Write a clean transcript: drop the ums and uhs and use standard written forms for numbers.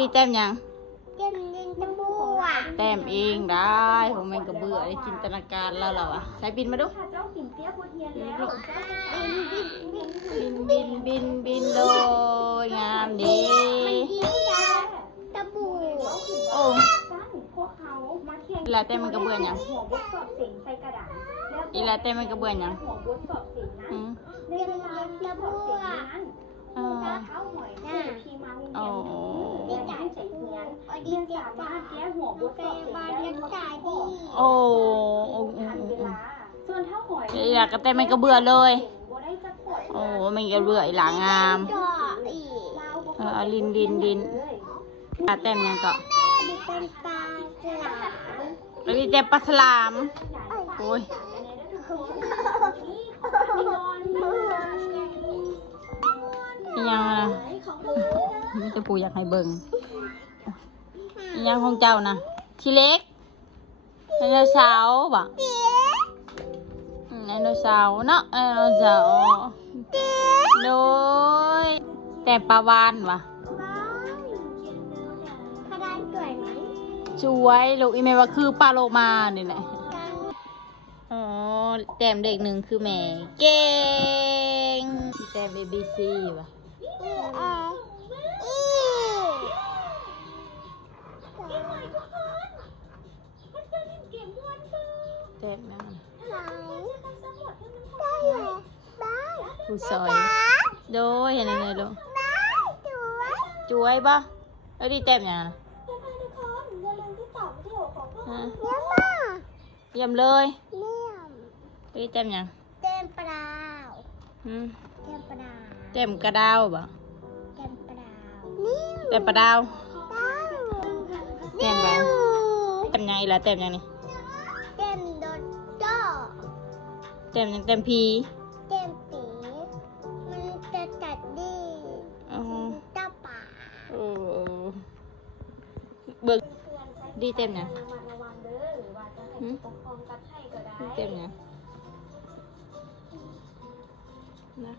ดีแต้มยังเต็มดินตะบัวแต้มเองได้ผมมันก็เบื่อได้จินตนาการแล้วเราอะใช้บินมาดูบินเลยงามดีตะบูโอ้อีลาเต้มันก็เบื่อยังอีลาเต้มันก็เบื่อยังเต็มดินตะบัวโอ้ดีใจดีใจบ้านยังใจดีโอ้อีลากระเต้มันก็เบื่อเลยโอ้มันก็เบื่ออีหลางามลินปลาเต็มยังเกาะเป็นปลาฉลาม ลินเต็มปลาฉลามโอ้ยยังนะนี่จะปูอยากให้เบิ่งยังของเจ้านะทีเล็กไดโนเสาร์บ่ไดโนเสาร์เนาะไดโนเสาร์โดยแต่ปลาวานวะพระดานสวยไหมสวยลูกอีเมว่าคือปลาโลมาเนี่ยแหละอ๋อแต้มเด็กหนึ่งคือแม่เก่งแต้ม ABC วะแต้มนั่นผู้ซอยโดยเห็นยังไงลูกจุ้ยป่ะแล้วดีแต้มยังนะเยี่ยมเลยดีแต้มยังเต็มปลาแต้มกระดาวป่ะเต็มปลาแต้มปลาดาวแต้มไปแต้มยังอีละแต้มยังนี่เต็มโดโดแต้มยังแต้มพีเต็มปีมันจะจัดดีเจ้าป่าเบิกดีเต็มยังเต็มยังนะ